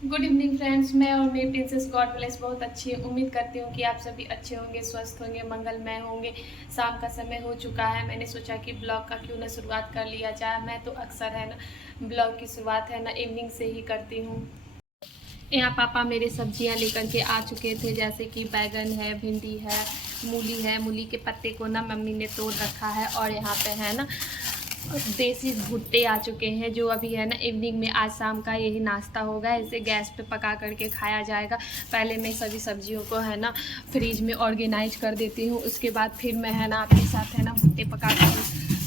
Good evening friends. मैं और मेरी प्रिंसेस गॉड ब्लेस बहुत अच्छी है। उम्मीद करती हूँ कि आप सभी अच्छे होंगे, स्वस्थ होंगे, मंगलमय होंगे। शाम का समय हो चुका है, मैंने सोचा कि ब्लॉग का क्यों ना शुरुआत कर लिया जाए। मैं तो अक्सर है ना ब्लॉग की शुरुआत है ना इवनिंग से ही करती हूँ। यहाँ पापा मेरे सब्जियाँ लेकर के आ चुके थे, जैसे कि बैगन है, भिंडी है, मूली है। मूली के पत्ते को ना मम्मी ने तोड़ रखा है। और यहाँ पे है ना देसी भुट्टे आ चुके हैं, जो अभी है ना इवनिंग में आज शाम का यही नाश्ता होगा। इसे गैस पे पका करके खाया जाएगा। पहले मैं सभी सब्जियों को है ना फ्रिज में ऑर्गेनाइज कर देती हूँ, उसके बाद फिर मैं है ना आपके साथ है ना भुट्टे पका कर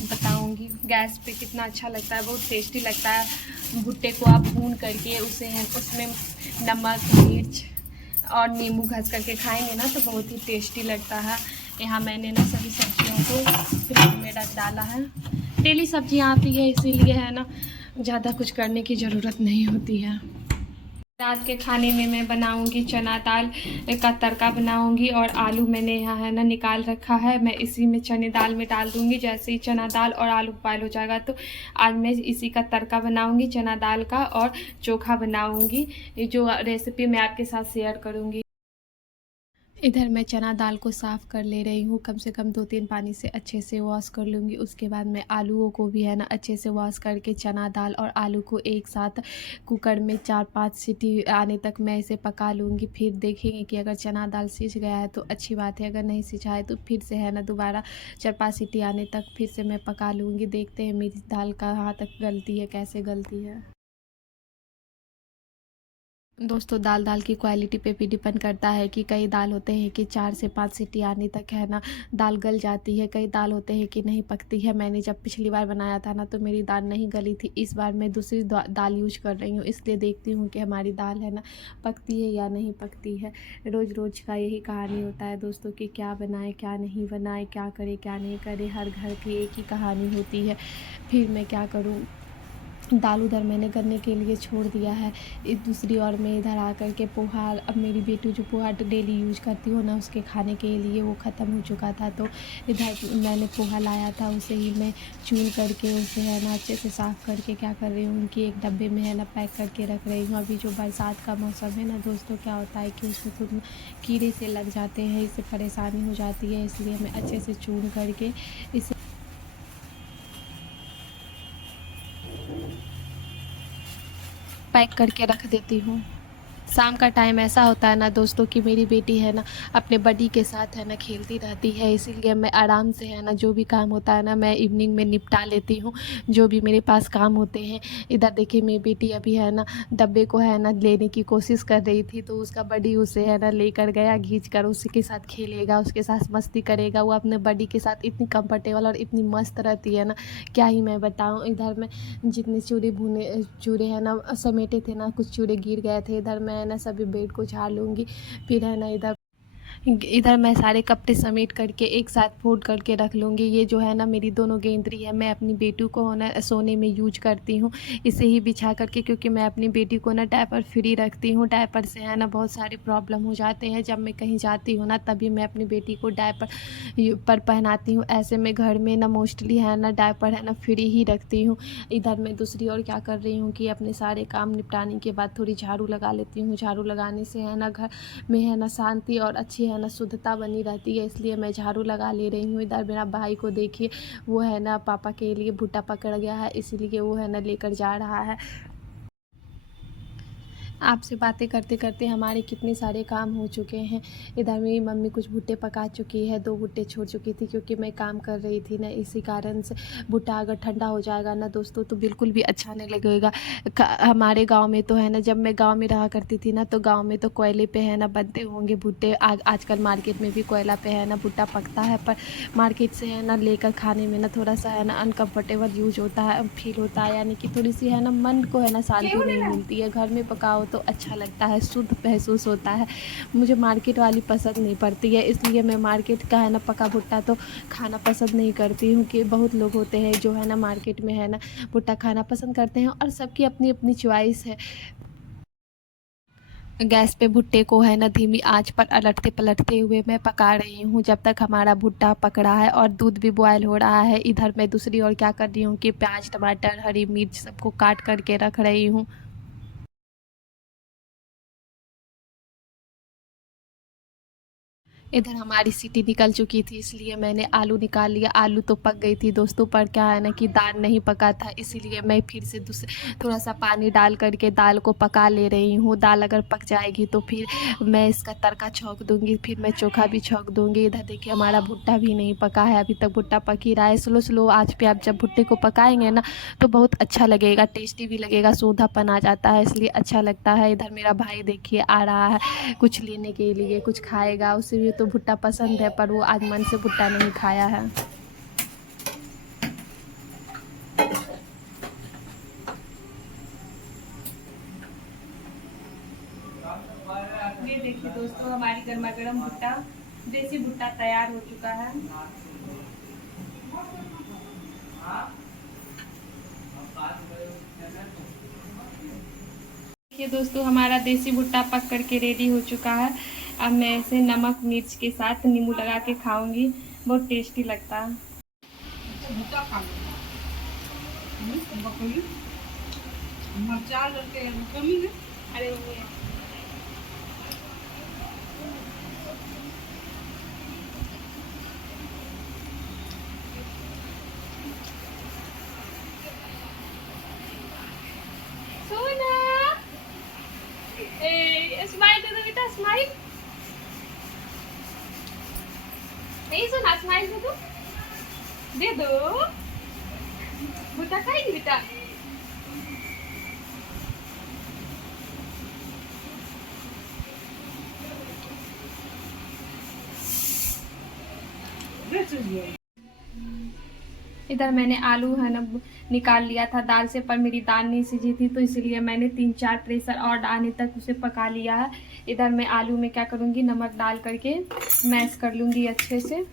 बताऊँगी। गैस पे कितना अच्छा लगता है, बहुत टेस्टी लगता है। भुट्टे को आप भून करके उसे है उसमें नमक, मिर्च और नींबू घस करके खाएंगे ना तो बहुत ही टेस्टी लगता है। यहाँ मैंने ना सभी सब्जियों को फ्रिज में रख डाला है। डेली सब्जियाँ आती है, इसीलिए है ना ज़्यादा कुछ करने की ज़रूरत नहीं होती है। रात के खाने में मैं बनाऊंगी चना दाल का तड़का बनाऊंगी, और आलू मैंने यहाँ है ना निकाल रखा है। मैं इसी में चने दाल में डाल दूंगी। जैसे ही चना दाल और आलू बॉयल हो जाएगा तो आज मैं इसी का तड़का बनाऊंगी, चना दाल का, और चोखा बनाऊंगी, जो रेसिपी मैं आपके साथ शेयर करूंगी। इधर मैं चना दाल को साफ़ कर ले रही हूँ। कम से कम 2-3 पानी से अच्छे से वॉश कर लूँगी। उसके बाद मैं आलूओं को भी है ना अच्छे से वॉश करके चना दाल और आलू को एक साथ कुकर में 4-5 सीटी आने तक मैं इसे पका लूँगी। फिर देखेंगे कि अगर चना दाल सिज गया है तो अच्छी बात है, अगर नहीं सिझा है तो फिर से है ना दोबारा 4-5 सीटी आने तक फिर से मैं पका लूँगी। देखते हैं मेरी दाल कहाँ तक गलती है, कैसे गलती है। दोस्तों, दाल की क्वालिटी पे भी डिपेंड करता है कि कई दाल होते हैं कि 4 से 5 सीटी आने तक है ना दाल गल जाती है, कई दाल होते हैं कि नहीं पकती है। मैंने जब पिछली बार बनाया था ना तो मेरी दाल नहीं गली थी। इस बार मैं दूसरी दाल यूज कर रही हूँ, इसलिए देखती हूँ कि हमारी दाल है ना पकती है या नहीं पकती है। रोज़ रोज़ का यही कहानी होता है दोस्तों कि क्या बनाए क्या नहीं बनाए, क्या करे क्या नहीं करे, हर घर की एक ही कहानी होती है। फिर मैं क्या करूँ, दाल उधर मैंने गलने के लिए छोड़ दिया है। दूसरी ओर मैं इधर आकर के पोहा, अब मेरी बेटी जो पोहा डेली यूज करती हो ना उसके खाने के लिए वो ख़त्म हो चुका था, तो इधर मैंने पोहा लाया था, उसे ही मैं चून करके उसे है ना अच्छे से साफ़ करके क्या कर रही हूँ उनकी एक डब्बे में है ना पैक करके रख रही हूँ। अभी जो बरसात का मौसम है ना दोस्तों, क्या होता है कि उसमें खुद कीड़े से लग जाते हैं, इससे परेशानी हो जाती है, इसलिए मैं अच्छे से चून करके इसे पैक करके रख देती हूँ। शाम का टाइम ऐसा होता है ना दोस्तों कि मेरी बेटी है ना अपने बडी के साथ है ना खेलती रहती है, इसीलिए मैं आराम से है ना जो भी काम होता है ना मैं इवनिंग में निपटा लेती हूँ, जो भी मेरे पास काम होते हैं। इधर देखिए मेरी बेटी अभी है ना डब्बे को है ना लेने की कोशिश कर रही थी, तो उसका बडी उसे है ना लेकर गया, खींच कर उसी के साथ खेलेगा, उसके साथ मस्ती करेगा। वो अपने बडी के साथ इतनी कंफर्टेबल और इतनी मस्त रहती है ना, क्या ही मैं बताऊँ। इधर मैं जितने चूड़े भुने चूड़े हैं ना समेटे थे ना, कुछ चूड़े गिर गए थे, इधर मैं ना सभी बेड को झाड़ लूँगी। फिर है ना इधर मैं सारे कपड़े समेट करके एक साथ फोल्ड करके रख लूँगी। ये जो है ना मेरी दोनों गेंदरी है, मैं अपनी बेटी को है ना सोने में यूज करती हूँ, इसे ही बिछा करके, क्योंकि मैं अपनी बेटी को ना डायपर फ्री रखती हूँ। डायपर से है ना बहुत सारे प्रॉब्लम हो जाते हैं, जब मैं कहीं जाती हूँ ना तभी मैं अपनी बेटी को डायपर पर पहनाती हूँ। ऐसे में घर में ना मोस्टली है ना डायपर है ना फ्री ही रखती हूँ। इधर मैं दूसरी ओर क्या कर रही हूँ कि अपने सारे काम निपटाने के बाद थोड़ी झाड़ू लगा लेती हूँ। झाड़ू लगाने से है ना घर में है ना शांति और अच्छी है ना शुद्धता बनी रहती है, इसलिए मैं झाड़ू लगा ले रही हूँ। इधर मेरा भाई को देखिए, वो है ना पापा के लिए भुट्टा पकड़ गया है, इसीलिए वो है ना लेकर जा रहा है। आपसे बातें करते करते हमारे कितने सारे काम हो चुके हैं। इधर मेरी मम्मी कुछ भुट्टे पका चुकी है, 2 भुट्टे छोड़ चुकी थी, क्योंकि मैं काम कर रही थी ना, इसी कारण से। भुट्टा अगर ठंडा हो जाएगा ना दोस्तों तो बिल्कुल भी अच्छा नहीं लगेगा। हमारे गांव में तो है ना, जब मैं गांव में रहा करती थी ना तो गांव में तो कोयले पे है ना बनते होंगे भुट्टे। आजकल मार्केट में भी कोयला पे है ना भुट्टा पकता है, पर मार्केट से है ना लेकर खाने में ना थोड़ा सा है ना अनकम्फर्टेबल यूज होता है, फील होता है, यानी कि थोड़ी सी है ना मन को है ना शांति नहीं मिलती है। घर में पकाओ तो अच्छा लगता है, शुद्ध महसूस होता है। मुझे मार्केट वाली पसंद नहीं पड़ती है, इसलिए मैं मार्केट का है ना पका भुट्टा तो खाना पसंद नहीं करती हूँ। कि बहुत लोग होते हैं जो है ना मार्केट में है ना भुट्टा खाना पसंद करते हैं, और सबकी अपनी अपनी चॉइस है। गैस पे भुट्टे को है ना धीमी आंच पर अलटते पलटते हुए मैं पका रही हूँ, जब तक हमारा भुट्टा पक रहा है और दूध भी बॉयल हो रहा है। इधर मैं दूसरी ओर क्या कर रही हूँ कि प्याज, टमाटर, हरी मिर्च सबको काट करके रख रही हूँ। इधर हमारी सीटी निकल चुकी थी, इसलिए मैंने आलू निकाल लिया। आलू तो पक गई थी दोस्तों, पर क्या है ना कि दाल नहीं पका था, इसीलिए मैं फिर से थोड़ा सा पानी डाल करके दाल को पका ले रही हूँ। दाल अगर पक जाएगी तो फिर मैं इसका तड़का छौंक दूँगी, फिर मैं चोखा भी छौंक दूँगी। इधर देखिए हमारा भुट्टा भी नहीं पका है, अभी तक भुट्टा पक ही रहा है। स्लो स्लो आँच पे आप जब भुट्टे को पकाएंगे ना तो बहुत अच्छा लगेगा, टेस्टी भी लगेगा, सोंधापन आ जाता है, इसलिए अच्छा लगता है। इधर मेरा भाई देखिए आ रहा है कुछ लेने के लिए, कुछ खाएगा। उसे भी तो भुट्टा पसंद है, पर वो आज मन से भुट्टा नहीं खाया है। ये देखिए दोस्तों हमारी गर्मा गर्म भुट्टा, देसी भुट्टा तैयार हो चुका है। देखिए दोस्तों हमारा देसी भुट्टा पक करके रेडी हो चुका है। अब मैं इसे नमक मिर्च के साथ नींबू लगा के खाऊंगी, बहुत टेस्टी लगता है। अरे सोना स्माइल दे दो बेटा, स्माइल नहीं सोना, स्माइल दे दो भुट्टा खाएगी बेटा। इधर मैंने आलू है ना निकाल लिया था दाल से, पर मेरी दाल नहीं सीजी थी, तो इसलिए मैंने 3-4 प्रेशर और आने तक उसे पका लिया है। इधर मैं आलू में क्या करूँगी, नमक डाल करके मैश कर लूँगी अच्छे से।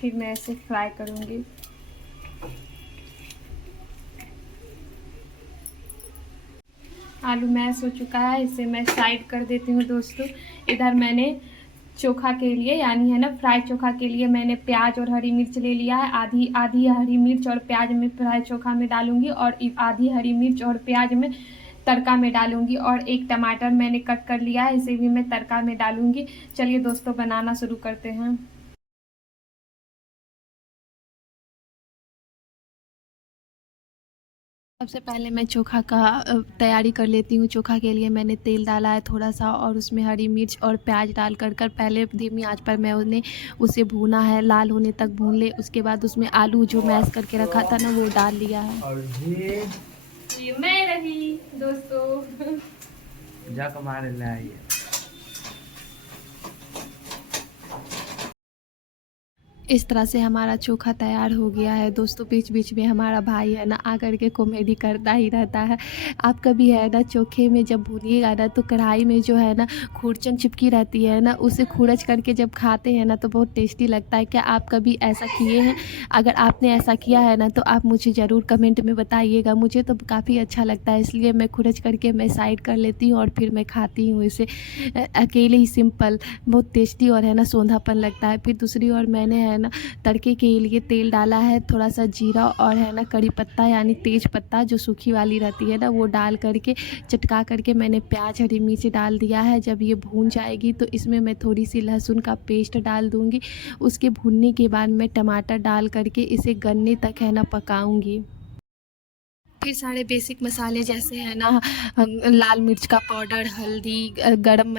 फिर मैं ऐसे फ्राई करूँगी। आलू मैश हो चुका है, इसे मैं साइड कर देती हूँ दोस्तों। इधर मैंने चोखा के लिए यानी है ना फ्राई चोखा के लिए मैंने प्याज और हरी मिर्च ले लिया है। आधी आधी हरी मिर्च और प्याज में फ्राई चोखा में डालूंगी, और आधी हरी मिर्च और प्याज में तड़का में डालूंगी, और एक टमाटर मैंने कट कर लिया है, इसे भी मैं तड़का में डालूंगी। चलिए दोस्तों बनाना शुरू करते हैं। सबसे पहले मैं चोखा का तैयारी कर लेती हूँ। चोखा के लिए मैंने तेल डाला है थोड़ा सा, और उसमें हरी मिर्च और प्याज डाल कर पहले धीमी आंच पर मैं उन्हें उसे भूना है, लाल होने तक भून ले। उसके बाद उसमें आलू जो मैश करके रखा था ना वो डाल लिया है। और ये मैं रही दोस्तों जा कमाने लाइए। इस तरह से हमारा चोखा तैयार हो गया है दोस्तों। बीच बीच में हमारा भाई है ना आकर के कॉमेडी करता ही रहता है। आप कभी है ना चोखे में जब भूनिएगा ना तो कढ़ाई में जो है ना खुरचन चिपकी रहती है ना, उसे खुरच करके जब खाते हैं ना तो बहुत टेस्टी लगता है। क्या आप कभी ऐसा किए हैं? अगर आपने ऐसा किया है ना तो आप मुझे ज़रूर कमेंट में बताइएगा। मुझे तो काफ़ी अच्छा लगता है, इसलिए मैं खुरच करके मैं साइड कर लेती हूँ और फिर मैं खाती हूँ इसे अकेले ही सिंपल। बहुत टेस्टी और है ना सोंधापन लगता है। फिर दूसरी ओर मैंने है ना तड़के के लिए तेल डाला है, थोड़ा सा जीरा और है ना कड़ी पत्ता यानी तेज पत्ता जो सूखी वाली रहती है ना वो डाल करके चटका करके मैंने प्याज हरी मिर्च डाल दिया है। जब ये भून जाएगी तो इसमें मैं थोड़ी सी लहसुन का पेस्ट डाल दूँगी। उसके भूनने के बाद मैं टमाटर डाल करके इसे गलने तक है ना पकाऊँगी। फिर सारे बेसिक मसाले जैसे है ना लाल मिर्च का पाउडर, हल्दी, गरम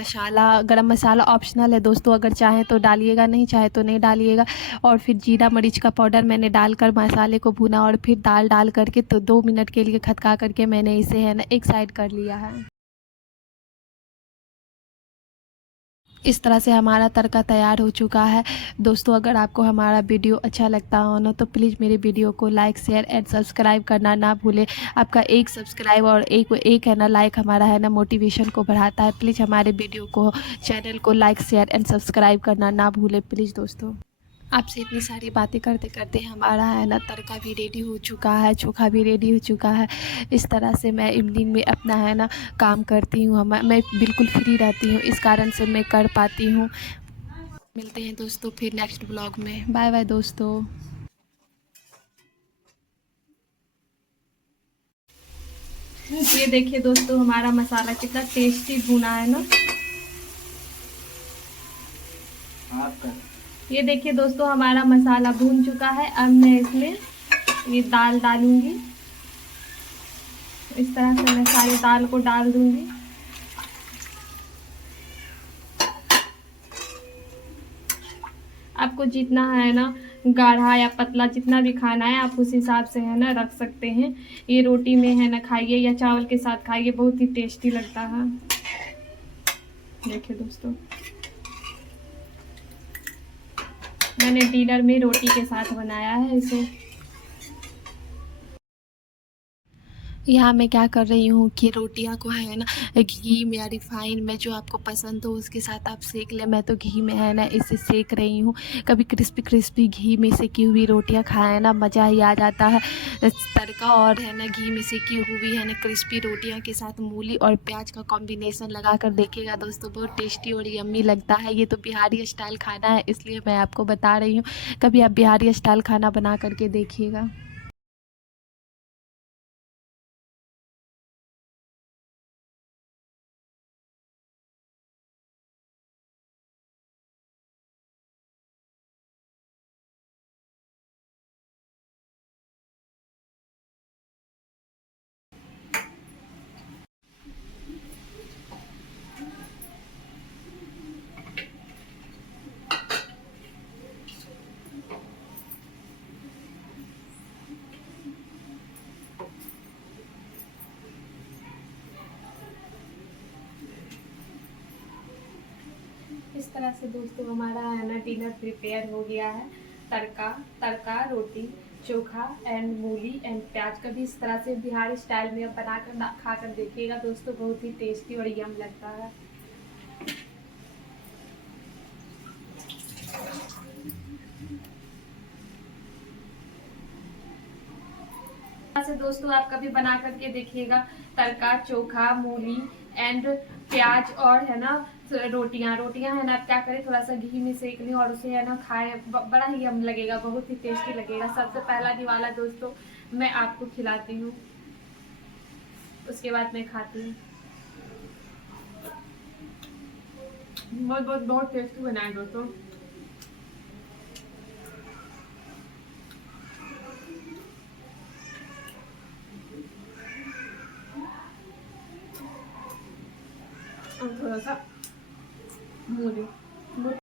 मसाला ऑप्शनल है दोस्तों, अगर चाहें तो डालिएगा, नहीं चाहे तो नहीं डालिएगा। और फिर जीरा मरीच का पाउडर मैंने डालकर मसाले को भुना, और फिर दाल डाल करके तो 2 मिनट के लिए खदका करके मैंने इसे है ना एक साइड कर लिया है। इस तरह से हमारा तड़का तैयार हो चुका है दोस्तों। अगर आपको हमारा वीडियो अच्छा लगता हो ना तो प्लीज़ मेरे वीडियो को लाइक शेयर एंड सब्सक्राइब करना ना भूलें। आपका एक सब्सक्राइब और एक है ना लाइक हमारा है ना मोटिवेशन को बढ़ाता है। प्लीज़ हमारे वीडियो को चैनल को लाइक शेयर एंड सब्सक्राइब करना ना भूलें प्लीज़ दोस्तों। आपसे इतनी सारी बातें करते करते हमारा है ना तड़का भी रेडी हो चुका है, चोखा भी रेडी हो चुका है। इस तरह से मैं इवनिंग में अपना है ना काम करती हूँ। मैं बिल्कुल फ्री रहती हूँ, इस कारण से मैं कर पाती हूँ। मिलते हैं दोस्तों फिर नेक्स्ट ब्लॉग में। बाय बाय दोस्तों। ये देखिए दोस्तों हमारा मसाला कितना टेस्टी भुना है ना। ये देखिए दोस्तों हमारा मसाला भून चुका है। अब मैं इसमें ये दाल डालूंगी। इस तरह से मैं सारी दाल को डाल दूंगी। आपको जितना है ना गाढ़ा या पतला जितना भी खाना है आप उस हिसाब से है ना रख सकते हैं। ये रोटी में है ना खाइए या चावल के साथ खाइए, बहुत ही टेस्टी लगता है। देखिए दोस्तों मैंने डिनर में रोटी के साथ बनाया है इसे। यहाँ मैं क्या कर रही हूँ कि रोटियाँ को है ना घी में या रिफाइन में जो आपको पसंद हो उसके साथ आप सेक लें। मैं तो घी में है ना इसे सेक रही हूँ। कभी क्रिस्पी क्रिस्पी घी में सेकी हुई रोटियाँ खाएं ना मज़ा ही आ जाता है। तड़का और है ना घी में सेकी हुई है ना क्रिस्पी रोटियाँ के साथ मूली और प्याज का कॉम्बिनेशन लगा कर देखिएगा दोस्तों, बहुत टेस्टी और यम्मी लगता है। ये तो बिहारी स्टाइल खाना है इसलिए मैं आपको बता रही हूँ, कभी आप बिहारी स्टाइल खाना बना करके देखिएगा। इस तरह से दोस्तों हमारा है ना डिनर प्रिपेयर हो गया है। तड़का तड़का रोटी चोखा एंड मूली एंड प्याज का भी इस तरह से बिहारी स्टाइल में बना कर खा कर देखिएगा दोस्तों, बहुत ही टेस्टी और यम लगता है। से दोस्तों आप कभी बना करके देखिएगा तड़का चोखा मूली एंड प्याज और है ना रोटियां है ना आप क्या करें थोड़ा सा घी में सेक लें और उसे है ना खाए, बड़ा ही यम लगेगा, बहुत ही टेस्टी लगेगा। सबसे पहला निवाला दोस्तों मैं आपको खिलाती हूँ, उसके बाद मैं खाती हूँ। बहुत बहुत बहुत टेस्टी बना है दोस्तों। और थोड़ा सा मूली